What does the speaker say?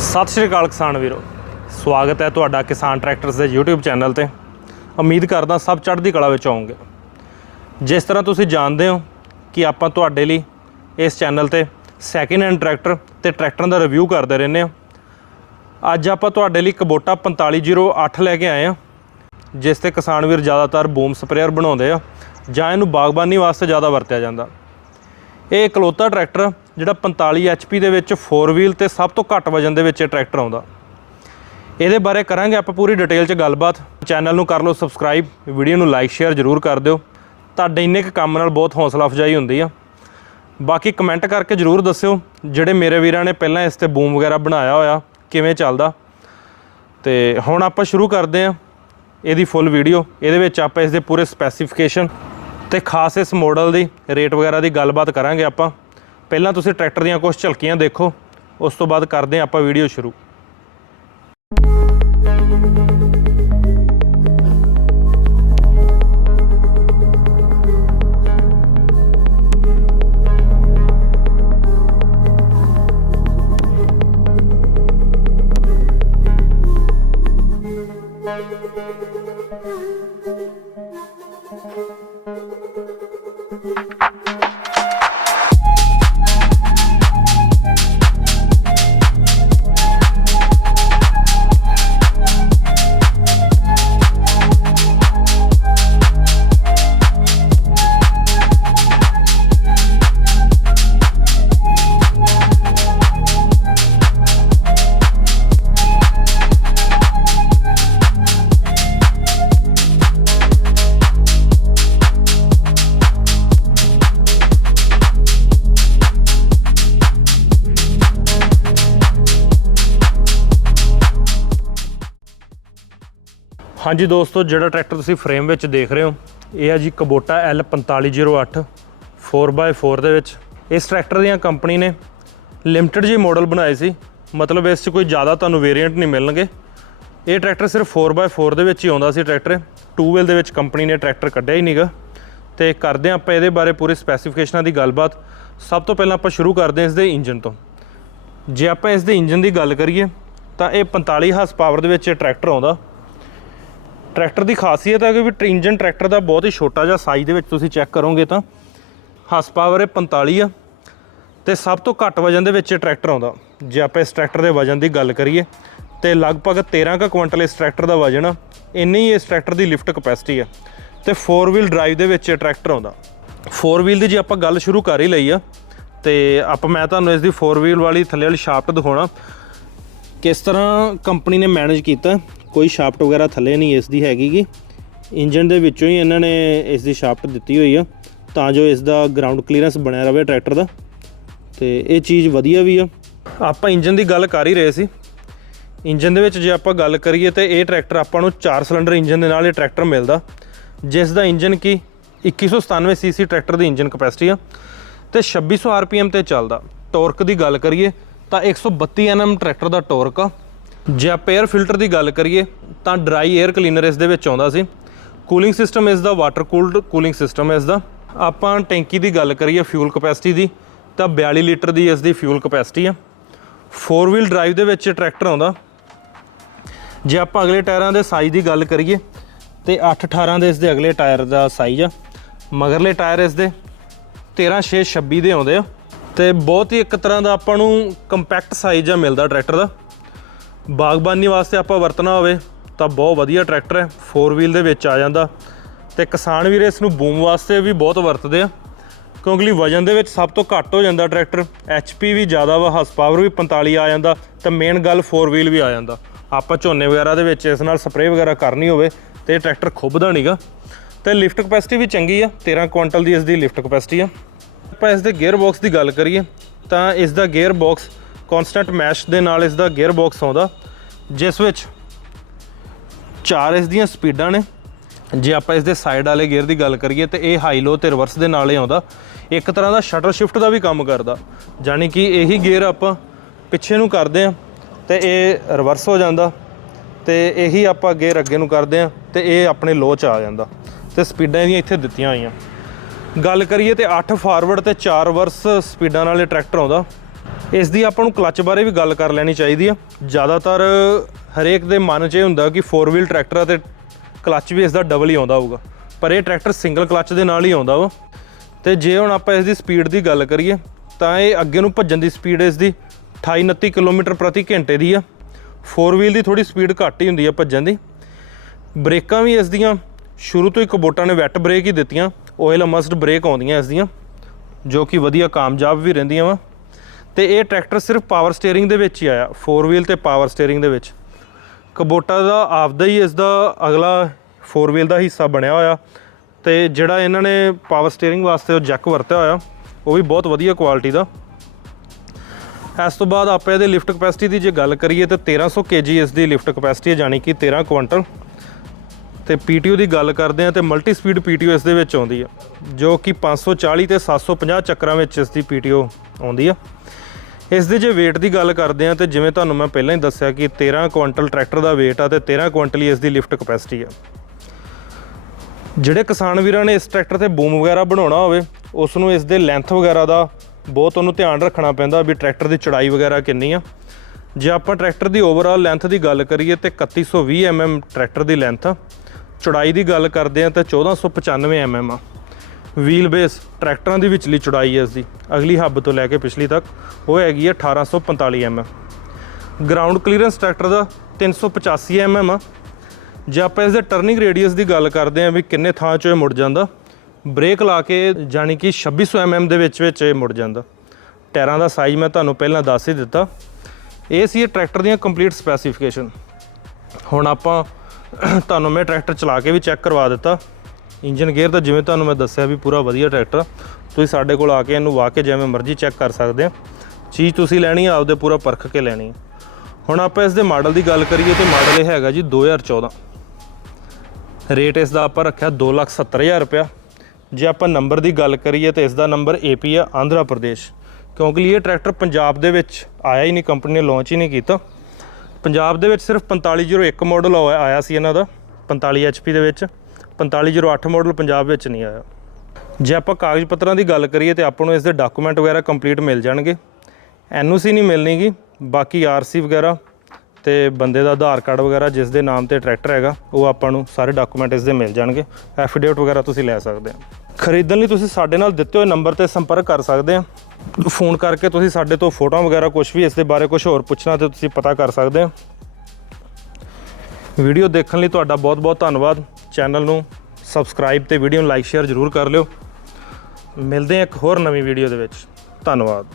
ਸਤਿ ਸ਼੍ਰੀ ਅਕਾਲ ਕਿਸਾਨ ਵੀਰੋ। ਸਵਾਗਤ ਹੈ ਤੁਹਾਡਾ ਕਿਸਾਨ ਟਰੈਕਟਰਸ ਦੇ YouTube ਚੈਨਲ ਤੇ। ਉਮੀਦ ਕਰਦਾ ਸਭ ਚੜ੍ਹਦੀ ਕਲਾ ਵਿੱਚ ਆਉਂਗੇ ਜਿਸ ਤਰ੍ਹਾਂ ਤੁਸੀਂ ਜਾਣਦੇ ਹੋ ਕਿ ਆਪਾਂ ਤੁਹਾਡੇ ਲਈ ਇਸ ਚੈਨਲ ਤੇ ਸੈਕਿੰਡ ਹੈਂਡ ਟਰੈਕਟਰ ਤੇ ਟਰੈਕਟਰਾਂ ਦਾ ਰਿਵਿਊ ਕਰਦੇ ਰਹਿੰਦੇ ਹਾਂ। ਅੱਜ ਆਪਾਂ ਤੁਹਾਡੇ ਲਈ ਕਬੋਟਾ 4508 ਲੈ ਕੇ ਆਏ ਹਾਂ, ਜਿਸ ਤੇ ਕਿਸਾਨ ਵੀਰ ਜ਼ਿਆਦਾਤਰ ਬੂਮ ਸਪਰੇਅਰ ਬਣਾਉਂਦੇ ਆ ਜਾਂ ਇਹਨੂੰ ਬਾਗਬਾਨੀ ਵਾਸਤੇ ਜ਼ਿਆਦਾ ਵਰਤਿਆ ਜਾਂਦਾ। ਇਹ ਇਕਲੌਤਾ ਟਰੈਕਟਰ ਜਿਹੜਾ 45 HP ਦੇ ਵਿੱਚ 4 ਵੀਲ ਤੇ ਸਭ ਤੋਂ ਘੱਟ ਵਜਨ ਦੇ ਵਿੱਚ ਇਹ ਟਰੈਕਟਰ ਆਉਂਦਾ। ਇਹਦੇ ਬਾਰੇ ਕਰਾਂਗੇ ਆਪਾਂ ਪੂਰੀ ਡਿਟੇਲ 'ਚ ਗੱਲਬਾਤ। ਚੈਨਲ ਨੂੰ ਕਰ ਲਓ ਸਬਸਕ੍ਰਾਈਬ ਵੀਡੀਓ ਨੂੰ ਲਾਈਕ ਸ਼ੇਅਰ ਜ਼ਰੂਰ ਕਰ ਦਿਓ। ਤੁਹਾਡੇ ਇੰਨੇ ਕੁ ਕੰਮ ਨਾਲ ਬਹੁਤ ਹੌਸਲਾ ਅਫਜਾਈ ਹੁੰਦੀ ਆ। ਬਾਕੀ ਕਮੈਂਟ ਕਰਕੇ ਜ਼ਰੂਰ ਦੱਸਿਓ ਜਿਹੜੇ ਮੇਰੇ ਵੀਰਾਂ ਨੇ ਪਹਿਲਾਂ ਇਸ ਤੇ ਬੂਮ ਵਗੈਰਾ ਬਣਾਇਆ ਹੋਇਆ, ਕਿਵੇਂ ਚੱਲਦਾ। ਤੇ ਹੁਣ ਆਪਾਂ ਸ਼ੁਰੂ ਕਰਦੇ ਹਾਂ ਇਹਦੀ ਫੁੱਲ ਵੀਡੀਓ ਇਹਦੇ ਵਿੱਚ ਆਪਾਂ ਇਸ ਦੇ ਪੂਰੇ ਸਪੈਸੀਫਿਕੇਸ਼ਨ ਤੇ ਖਾਸ ਇਸ ਮਾਡਲ ਦੀ ਰੇਟ ਵਗੈਰਾ ਦੀ ਗੱਲਬਾਤ ਕਰਾਂਗੇ ਆਪਾਂ। ਪਹਿਲਾਂ ਤੁਸੀਂ ਟਰੈਕਟਰ ਦੀਆਂ ਕੁਝ ਝਲਕੀਆਂ ਦੇਖੋ, ਉਸ ਤੋਂ ਬਾਅਦ ਕਰਦੇ ਹਾਂ ਆਪਾਂ ਵੀਡੀਓ ਸ਼ੁਰੂ। ਹਾਂਜੀ ਦੋਸਤੋ, ਜਿਹੜਾ ਟਰੈਕਟਰ ਤੁਸੀਂ ਫਰੇਮ ਵਿੱਚ ਦੇਖ ਰਹੇ ਹੋ, ਇਹ ਹੈ ਜੀ ਕਬੋਟਾ L4508 4x4 ਦੇ ਵਿੱਚ। ਇਸ ਟਰੈਕਟਰ ਦੀਆਂ ਕੰਪਨੀ ਨੇ ਲਿਮਟਿਡ ਜੀ ਮਾਡਲ ਬਣਾਏ ਸੀ। ਮਤਲਬ ਇਸ 'ਚ ਕੋਈ ਜ਼ਿਆਦਾ ਤੁਹਾਨੂੰ ਵੇਰੀਐਂਟ ਨਹੀਂ ਮਿਲਣਗੇ। ਇਹ ਟਰੈਕਟਰ ਸਿਰਫ 4x4 ਦੇ ਵਿੱਚ ਹੀ ਆਉਂਦਾ ਸੀ ਟਰੈਕਟਰ। 2 ਵੀਲ ਦੇ ਵਿੱਚ ਕੰਪਨੀ ਨੇ ਟਰੈਕਟਰ ਕੱਢਿਆ ਹੀ ਨਹੀਂਗਾ ਤੇ ਕਰਦੇ ਹਾਂ ਆਪਾਂ ਇਹਦੇ ਬਾਰੇ ਪੂਰੀ ਸਪੈਸੀਫਿਕੇਸ਼ਨਾਂ ਦੀ ਗੱਲਬਾਤ। ਸਭ ਤੋਂ ਪਹਿਲਾਂ ਆਪਾਂ ਸ਼ੁਰੂ ਕਰਦੇ ਹਾਂ ਇਸ ਦੇ ਇੰਜਨ ਤੋਂ। ਜੇ ਆਪਾਂ ਇਸ ਦੇ ਇੰਜਨ ਦੀ ਗੱਲ ਕਰੀਏ, ਤਾਂ ਇਹ 45 ਹਾਰਸ ਪਾਵਰ ਦੇ ਵਿੱਚ ਇਹ ਟਰੈਕਟਰ ਆਉਂਦਾ। ਟਰੈਕਟਰ ਦੀ ਖਾਸੀਅਤ ਹੈ ਕਿ ਵੀ ਇੰਜਨ ਟਰੈਕਟਰ ਦਾ ਬਹੁਤ ਹੀ ਛੋਟਾ ਜਿਹਾ ਸਾਈਜ਼ ਦੇ ਵਿੱਚ ਤੁਸੀਂ ਚੈੱਕ ਕਰੋਗੇ ਤਾਂ ਹਾਰਸ ਪਾਵਰ ਇਹ 45 ਆ ਤੇ ਸਭ ਤੋਂ ਘੱਟ ਵਜਨ ਦੇ ਵਿੱਚ ਇਹ ਟਰੈਕਟਰ ਆਉਂਦਾ। ਜੇ ਆਪਾਂ ਇਸ ਟਰੈਕਟਰ ਦੇ ਵਜਨ ਦੀ ਗੱਲ ਕਰੀਏ ਤੇ ਲਗਭਗ 13 ਕੁ ਕੁਇੰਟਲ ਇਸ ਟਰੈਕਟਰ ਦਾ ਵਜਨ ਆ, ਇੰਨੀ ਹੀ ਇਸ ਟਰੈਕਟਰ ਦੀ ਲਿਫਟ ਕਪੈਸਿਟੀ ਆ ਤੇ 4 ਵੀਲ ਡਰਾਈਵ ਦੇ ਵਿੱਚ ਇਹ ਟਰੈਕਟਰ ਆਉਂਦਾ। 4 ਵੀਲ ਦੀ ਜੇ ਆਪਾਂ ਗੱਲ ਸ਼ੁਰੂ ਕਰ ਹੀ ਲਈ ਆ ਤੇ ਆਪਾਂ ਮੈਂ ਤੁਹਾਨੂੰ ਇਸ ਦੀ 4 ਵੀਲ ਵਾਲੀ ਥੱਲੇ ਵਾਲੀ ਸ਼ਾਫਟ ਦਿਖਾਉਣਾ। ਕਿਸ ਤਰ੍ਹਾਂ ਕੰਪਨੀ ਨੇ ਮੈਨੇਜ ਕੀਤਾ ਕੋਈ ਸ਼ਾਫਟ ਵਗੈਰਾ ਥੱਲੇ ਨਹੀਂ ਇਸ ਦੀ ਹੈਗੀ ਗੀ। ਇੰਜਨ ਦੇ ਵਿੱਚੋਂ ਹੀ ਇਹਨਾਂ ਨੇ ਇਸ ਦੀ ਸ਼ਾਫਟ ਦਿੱਤੀ ਹੋਈ ਆ, ਤਾਂ ਜੋ ਇਸ ਦਾ ਗਰਾਊਂਡ ਕਲੀਅਰੈਂਸ ਬਣਿਆ ਰਵੇ ਟਰੈਕਟਰ ਦਾ। ਤੇ ਇਹ ਚੀਜ਼ ਵਧੀਆ ਵੀ ਆ। ਆਪਾਂ ਇੰਜਨ ਦੀ ਗੱਲ ਕਰ ਹੀ ਰਹੇ ਸੀ। ਇੰਜਨ ਦੇ ਵਿੱਚ ਜੇ ਆਪਾਂ ਗੱਲ ਕਰੀਏ ਤੇ ਇਹ ਟਰੈਕਟਰ ਆਪਾਂ ਨੂੰ 4 ਸਿਲੰਡਰ ਇੰਜਨ ਦੇ ਨਾਲ ਇਹ ਟਰੈਕਟਰ ਮਿਲਦਾ। ਜਿਸ ਦਾ ਇੰਜਨ ਕੀ 2197 ਸੀਸੀ ਟਰੈਕਟਰ ਦੀ ਇੰਜਨ ਕਪੈਸਿਟੀ ਆ ਤੇ 2600 ਆਰਪੀਐਮ ਤੇ ਚੱਲਦਾ। ਟਾਰਕ ਦੀ ਗੱਲ ਕਰੀਏ ਤਾਂ 132 ਐਨਐਮ ਟਰੈਕਟਰ ਦਾ ਟਾਰਕ ਆ। ਜੇ ਆਪਾਂ 에ਅਰ ਫਿਲਟਰ ਦੀ ਗੱਲ ਕਰੀਏ, ਤਾਂ ਡਰਾਈ 에ਅਰ ਕਲੀਨਰ ਇਸ ਦੇ ਵਿੱਚ ਆਉਂਦਾ ਸੀ। ਕੂਲਿੰਗ ਸਿਸਟਮ ਇਸ ਦਾ ਵਾਟਰ ਕੂਲਡ ਕੂਲਿੰਗ ਸਿਸਟਮ ਹੈ ਇਸ ਦਾ। ਆਪਾਂ ਟੈਂਕੀ ਦੀ ਗੱਲ ਕਰੀਏ ਫਿਊਲ ਕਪੈਸਿਟੀ ਦੀ, ਤਾਂ 42 ਲੀਟਰ ਦੀ ਇਸ ਦੀ ਫਿਊਲ ਕਪੈਸਿਟੀ ਆ। 4 ਵੀਲ ਡਰਾਈਵ ਦੇ ਵਿੱਚ ਟਰੈਕਟਰ ਆਉਂਦਾ। ਜੇ ਆਪਾਂ ਅਗਲੇ ਟਾਇਰਾਂ ਦੇ ਸਾਈਜ਼ ਦੀ ਗੱਲ ਕਰੀਏ, ਤੇ 8 18 ਦੇ ਇਸ ਦੇ ਅਗਲੇ ਟਾਇਰ ਦਾ ਸਾਈਜ਼ ਆ। ਮਗਰਲੇ ਟਾਇਰ ਇਸ ਦੇ 13 6 26 ਦੇ ਆਉਂਦੇ ਆ। ਤੇ ਬਹੁਤ ਹੀ ਇੱਕ ਤਰ੍ਹਾਂ ਦਾ ਆਪਾਂ ਨੂੰ ਕੰਪੈਕਟ ਸਾਈਜ਼ ਆ ਮਿਲਦਾ ਟਰੈਕਟਰ ਦਾ। ਬਾਗਬਾਨੀ ਵਾਸਤੇ ਆਪਾਂ ਵਰਤਣਾ ਹੋਵੇ ਤਾਂ ਬਹੁਤ ਵਧੀਆ ਟਰੈਕਟਰ ਹੈ 4 ਵੀਲ ਦੇ ਵਿੱਚ ਆ ਜਾਂਦਾ। ਤੇ ਕਿਸਾਨ ਵੀਰ ਇਸ ਨੂੰ ਬੂਮ ਵਾਸਤੇ ਵੀ ਬਹੁਤ ਵਰਤਦੇ ਆ। ਕਿਉਂਕਿ ਵਜਨ ਦੇ ਵਿੱਚ ਸਭ ਤੋਂ ਘੱਟ ਹੋ ਜਾਂਦਾ ਟਰੈਕਟਰ ਐਚਪੀ ਵੀ ਜ਼ਿਆਦਾ ਵਾ ਹਾਰਸ ਪਾਵਰ ਵੀ 45 ਆ ਜਾਂਦਾ ਤੇ ਮੇਨ ਗੱਲ 4 ਵੀਲ ਵੀ ਆ ਜਾਂਦਾ। ਆਪਾਂ ਝੋਨੇ ਵਗੈਰਾ ਦੇ ਵਿੱਚ ਇਸ ਨਾਲ ਸਪਰੇਅ ਵਗੈਰਾ ਕਰਨੀ ਹੋਵੇ ਤੇ ਇਹ ਟਰੈਕਟਰ ਖੁੱਬਦਾ ਨਹੀਂਗਾ ਤੇ ਲਿਫਟ ਕਪੈਸਿਟੀ ਵੀ ਚੰਗੀ ਆ 13 ਕੁਇੰਟਲ ਦੀ ਇਸ ਦੀ ਲਿਫਟ ਕਪੈਸਿਟੀ ਆ। ਆਪਾਂ ਇਸ ਦੇ ਗੇਅਰ ਬਾਕਸ ਦੀ ਗੱਲ ਕਰੀਏ ਤਾਂ ਇਸ ਦਾ ਗੇਅਰ ਬਾਕਸ ਕਨਸਟੈਂਟ ਮੈਸ਼ ਦੇ ਨਾਲ ਇਸ ਦਾ ਗੇਅਰ ਬਾਕਸ ਆਉਂਦਾ, ਜਿਸ ਵਿੱਚ ਚਾਰ ਇਸ ਦੀਆਂ ਸਪੀਡਾਂ ਨੇ। ਜੇ ਆਪਾਂ ਇਸ ਦੇ ਸਾਈਡ ਵਾਲੇ ਗੇਅਰ ਦੀ ਗੱਲ ਕਰੀਏ ਤੇ ਇਹ ਹਾਈ ਲੋ ਤੇ ਰਿਵਰਸ ਦੇ ਨਾਲ ਹੀ ਆਉਂਦਾ। ਇੱਕ ਤਰ੍ਹਾਂ ਦਾ ਸ਼ਟਰ ਸ਼ਿਫਟ ਦਾ ਵੀ ਕੰਮ ਕਰਦਾ। ਜਾਨੀ ਕਿ ਇਹੀ ਗੇਅਰ ਆਪਾਂ ਪਿੱਛੇ ਨੂੰ ਕਰਦੇ ਆ ਤੇ ਇਹ ਰਿਵਰਸ ਹੋ ਜਾਂਦਾ ਤੇ ਇਹੀ ਆਪਾਂ ਗੇਅਰ ਅੱਗੇ ਨੂੰ ਕਰਦੇ ਆ ਤੇ ਇਹ ਆਪਣੇ ਲੋ ਚ ਆ ਜਾਂਦਾ ਤੇ ਸਪੀਡਾਂ ਇਹਦੀਆਂ ਇੱਥੇ ਦਿੱਤੀਆਂ ਹੋਈਆਂ। ਗੱਲ ਕਰੀਏ ਤੇ 8 ਫਾਰਵਰਡ ਤੇ 4 ਵਰਸ ਸਪੀਡਾਂ ਨਾਲ ਇਹ ਟਰੈਕਟਰ ਆਉਂਦਾ। ਇਸ ਦੀ ਆਪਾਂ ਨੂੰ ਕਲੱਚ ਬਾਰੇ ਵੀ ਗੱਲ ਕਰ ਲੈਣੀ ਚਾਹੀਦੀ ਆ। ਜ਼ਿਆਦਾਤਰ ਹਰੇਕ ਦੇ ਮਨ 'ਚ ਇਹ ਹੁੰਦਾ ਕਿ 4 ਵੀਲ ਟਰੈਕਟਰ ਆ ਤੇ ਕਲੱਚ ਵੀ ਇਸ ਦਾ ਡਬਲ ਹੀ ਆਉਂਦਾ ਹੋਊਗਾ। ਪਰ ਇਹ ਟਰੈਕਟਰ ਸਿੰਗਲ ਕਲੱਚ ਦੇ ਨਾਲ ਹੀ ਆਉਂਦਾ ਵਾ। ਤੇ ਜੇ ਹੁਣ ਆਪਾਂ ਇਸ ਦੀ ਸਪੀਡ ਦੀ ਗੱਲ ਕਰੀਏ, ਤਾਂ ਇਹ ਅੱਗੇ ਨੂੰ ਭੱਜਣ ਦੀ ਸਪੀਡ ਇਸ ਦੀ 28 29 ਕਿਲੋਮੀਟਰ ਪ੍ਰਤੀ ਘੰਟੇ ਦੀ ਆ। 4 ਵੀਲ ਦੀ ਥੋੜੀ ਸਪੀਡ ਘੱਟ ਹੀ ਹੁੰਦੀ ਆ ਭੱਜਣ ਦੀ। ਬ੍ਰੇਕਾਂ ਵੀ ਇਸ ਦੀਆਂ, ਸ਼ੁਰੂ ਤੋਂ ਹੀ ਕਬੋਟਾ ਨੇ ਵੈਟ ਬ੍ਰੇਕ ਹੀ ਦਿੱਤੀਆਂ ਆਇਲ ਮਸਟ ਬ੍ਰੇਕ ਆਉਂਦੀਆਂ ਇਸ ਦੀਆਂ, ਜੋ ਕਿ ਵਧੀਆ ਕਾਮਯਾਬ ਵੀ ਰਹਿੰਦੀਆਂ ਵਾ। ਤੇ ਇਹ ਟਰੈਕਟਰ ਸਿਰਫ ਪਾਵਰ ਸਟੀਅਰਿੰਗ ਦੇ ਵਿੱਚ ਹੀ ਆਇਆ 4 ਵੀਲ ਤੇ ਪਾਵਰ ਸਟੀਅਰਿੰਗ ਦੇ ਵਿੱਚ। ਕਬੋਟਾ ਦਾ ਆਪਦਾ ਹੀ ਇਸ ਦਾ ਅਗਲਾ 4 ਵੀਲ ਦਾ ਹਿੱਸਾ ਬਣਿਆ ਹੋਇਆ ਤੇ ਜਿਹੜਾ ਇਹਨਾਂ ਨੇ ਪਾਵਰ ਸਟੀਅਰਿੰਗ ਵਾਸਤੇ ਉਹ ਜੈਕ ਵਰਤਿਆ ਹੋਇਆ, ਉਹ ਵੀ ਬਹੁਤ ਵਧੀਆ ਕੁਆਲਿਟੀ ਦਾ। ਇਸ ਤੋਂ ਬਾਅਦ ਆਪਾਂ ਇਹਦੇ ਲਿਫਟ ਕਪੈਸਿਟੀ ਦੀ ਜੇ ਗੱਲ ਕਰੀਏ ਤਾਂ 1300 kg ਇਸ ਦੀ ਲਿਫਟ ਕਪੈਸਿਟੀ ਹੈ ਯਾਨੀ ਕਿ 13 ਕੁਇੰਟਲ। ਤੇ PTO ਦੀ ਗੱਲ ਕਰਦੇ ਆ ਤੇ ਮਲਟੀ ਸਪੀਡ PTO ਇਸ ਦੇ ਵਿੱਚ ਆਉਂਦੀ ਆ, ਜੋ ਕਿ 540 ਤੇ 750 ਚੱਕਰਾਂ ਵਿੱਚ ਇਸ ਦੀ PTO ਆਉਂਦੀ ਆ। ਇਸ ਦੇ ਜੇ weight ਦੀ ਗੱਲ ਕਰਦੇ ਆ ਤੇ ਜਿਵੇਂ ਤੁਹਾਨੂੰ ਮੈਂ ਪਹਿਲਾਂ ਹੀ ਦੱਸਿਆ ਕਿ 13 ਕੁਇੰਟਲ ਟਰੈਕਟਰ ਦਾ weight ਆ ਤੇ 13 ਕੁਇੰਟਲ ਹੀ ਇਸ ਦੀ ਲਿਫਟ ਕਪੈਸਿਟੀ ਆ। ਜਿਹੜੇ ਕਿਸਾਨ ਵੀਰਾਂ ਨੇ ਇਸ ਟਰੈਕਟਰ ਤੇ ਬੂਮ ਵਗੈਰਾ ਬਣਾਉਣਾ ਹੋਵੇ ਉਸ ਨੂੰ ਇਸ ਦੇ ਲੈਂਥ ਵਗੈਰਾ ਦਾ ਬਹੁਤ ਉਹਨੂੰ ਧਿਆਨ ਰੱਖਣਾ ਪੈਂਦਾ ਵੀ ਟਰੈਕਟਰ ਦੀ ਚੜਾਈ ਵਗੈਰਾ ਕਿੰਨੀ ਆ। ਜੇ ਆਪਾਂ ਟਰੈਕਟਰ ਦੀ ਓਵਰਆਲ ਲੈਂਥ ਦੀ ਗੱਲ ਕਰੀਏ ਤੇ 3120 mm ਟਰੈਕਟਰ ਦੀ ਲੈਂਥ ਆ। ਚੌੜਾਈ ਦੀ ਗੱਲ ਕਰਦੇ ਆ ਤਾਂ 1495 mm ਆ। ਵੀਲ ਬੇਸ ਟਰੈਕਟਰਾਂ ਦੀ ਵਿਚਲੀ ਚੌੜਾਈ ਹੈ ਇਸ ਦੀ ਅਗਲੀ ਹੱਬ ਤੋਂ ਲੈ ਕੇ ਪਿਛਲੀ ਤੱਕ ਉਹ ਹੈਗੀ ਹੈ 1845 mm ਗਰਾਊਂਡ ਕਲੀਅਰੈਂਸ ਟਰੈਕਟਰ ਦਾ 385 mm ਆ। ਜੇ ਆਪਾਂ ਇਸ ਦੇ ਟਰਨਿੰਗ ਰੇਡੀਅਸ ਦੀ ਗੱਲ ਕਰਦੇ ਆ ਵੀ ਕਿੰਨੇ ਥਾਂ 'ਚੋਂ ਇਹ ਮੁੜ ਜਾਂਦਾ ਬ੍ਰੇਕ ਲਾ ਕੇ ਜਾਣੀ ਕਿ 2600 mm ਦੇ ਵਿੱਚ ਵਿੱਚ ਇਹ ਮੁੜ ਜਾਂਦਾ। ਟਾਇਰਾਂ ਦਾ ਸਾਈਜ਼ ਮੈਂ ਤੁਹਾਨੂੰ ਪਹਿਲਾਂ ਦੱਸ ਹੀ ਦਿੱਤਾ। ਇਹ ਸੀ ਇਹ ਟਰੈਕਟਰ ਦੀਆਂ ਕੰਪਲੀਟ ਸਪੈਸੀਫਿਕੇਸ਼ਨ ਹੁਣ ਆਪਾਂ ਤੁਹਾਨੂੰ ਮੈਂ ਟਰੈਕਟਰ ਚਲਾ ਕੇ ਵੀ ਚੈੱਕ ਕਰਵਾ ਦਿੱਤਾ। ਇੰਜਨ ਗੇਅਰ ਦਾ ਜਿਵੇਂ ਤੁਹਾਨੂੰ ਮੈਂ ਦੱਸਿਆ ਵੀ ਪੂਰਾ ਵਧੀਆ ਟਰੈਕਟਰ। ਤੁਸੀਂ ਸਾਡੇ ਕੋਲ ਆ ਕੇ ਇਹਨੂੰ ਵਾਹ ਕੇ ਜਿਵੇਂ ਮਰਜ਼ੀ ਚੈੱਕ ਕਰ ਸਕਦੇ ਆ। ਚੀਜ਼ ਤੁਸੀਂ ਲੈਣੀ ਆ, ਆਪਦੇ ਪੂਰਾ ਪਰਖ ਕੇ ਲੈਣੀ ਆ। ਹੁਣ ਆਪਾਂ ਇਸ ਦੇ ਮਾਡਲ ਦੀ ਗੱਲ ਕਰੀਏ ਤੇ ਮਾਡਲ ਇਹ ਹੈਗਾ ਜੀ 2014 ਰੇਟ ਇਸ ਦਾ ਆਪਾਂ ਰੱਖਿਆ 270000 ਰੁਪਇਆ। ਜੇ ਆਪਾਂ ਨੰਬਰ ਦੀ ਗੱਲ ਕਰੀਏ ਤੇ ਇਸ ਦਾ ਨੰਬਰ ਏਪੀ ਆ, ਆਂਧਰਾ ਪ੍ਰਦੇਸ਼। ਕਿਉਂਕਿ ਇਹ ਟਰੈਕਟਰ ਪੰਜਾਬ ਦੇ ਵਿੱਚ ਆਇਆ ਹੀ ਨਹੀਂ, ਕੰਪਨੀ ਨੇ ਲਾਂਚ ਹੀ ਨਹੀਂ ਕੀਤਾ। ਪੰਜਾਬ ਦੇ ਵਿੱਚ ਸਿਰਫ 4501 ਮਾਡਲ ਆਇਆ ਆਇਆ ਸੀ ਇਹਨਾਂ ਦਾ 45 HP ਦੇ ਵਿੱਚ। 4508 ਮਾਡਲ ਪੰਜਾਬ ਵਿੱਚ ਨਹੀਂ ਆਇਆ। ਜੇ ਆਪਾਂ ਕਾਗਜ਼ ਪੱਤਰਾਂ ਦੀ ਗੱਲ ਕਰੀਏ ਤੇ ਆਪਾਂ ਨੂੰ ਇਸ ਦੇ ਡਾਕੂਮੈਂਟ ਵਗੈਰਾ ਕੰਪਲੀਟ ਮਿਲ ਜਾਣਗੇ। ਐਨਓਸੀ ਨਹੀਂ ਮਿਲਣੀਗੀ, ਬਾਕੀ ਆਰਸੀ ਵਗੈਰਾ ਤੇ ਬੰਦੇ ਦਾ ਆਧਾਰ ਕਾਰਡ ਵਗੈਰਾ ਜਿਸ ਦੇ ਨਾਮ ਤੇ ਟਰੈਕਟਰ ਹੈਗਾ, ਉਹ ਆਪਾਂ ਨੂੰ ਸਾਰੇ ਡਾਕੂਮੈਂਟ ਇਸ ਦੇ ਮਿਲ ਜਾਣਗੇ। ਐਫੀਡੇਵਿਟ ਵਗੈਰਾ ਤੁਸੀਂ ਲੈ ਸਕਦੇ ਆ ਖਰੀਦਣ ਲਈ ਤੁਸੀਂ ਸਾਡੇ ਨਾਲ ਦਿੱਤੇ ਹੋਏ ਨੰਬਰ ਤੇ ਸੰਪਰਕ ਕਰ ਸਕਦੇ ਆ ਫੋਨ ਕਰਕੇ ਤੁਸੀਂ ਸਾਡੇ ਤੋਂ ਫੋਟੋਆਂ ਵਗੈਰਾ ਕੁਝ ਵੀ ਇਸ ਦੇ ਬਾਰੇ ਕੁਝ ਹੋਰ ਪੁੱਛਣਾ ਤੇ ਤੁਸੀਂ ਪਤਾ ਕਰ ਸਕਦੇ ਹੋ। ਵੀਡੀਓ ਦੇਖਣ ਲਈ ਤੁਹਾਡਾ ਬਹੁਤ-ਬਹੁਤ ਧੰਨਵਾਦ। ਚੈਨਲ ਨੂੰ ਸਬਸਕ੍ਰਾਈਬ ਤੇ ਵੀਡੀਓ ਨੂੰ ਲਾਈਕ ਸ਼ੇਅਰ ਜ਼ਰੂਰ ਕਰ ਲਿਓ। ਮਿਲਦੇ ਹਾਂ ਇੱਕ ਹੋਰ ਨਵੀਂ ਵੀਡੀਓ ਦੇ ਵਿੱਚ। ਧੰਨਵਾਦ।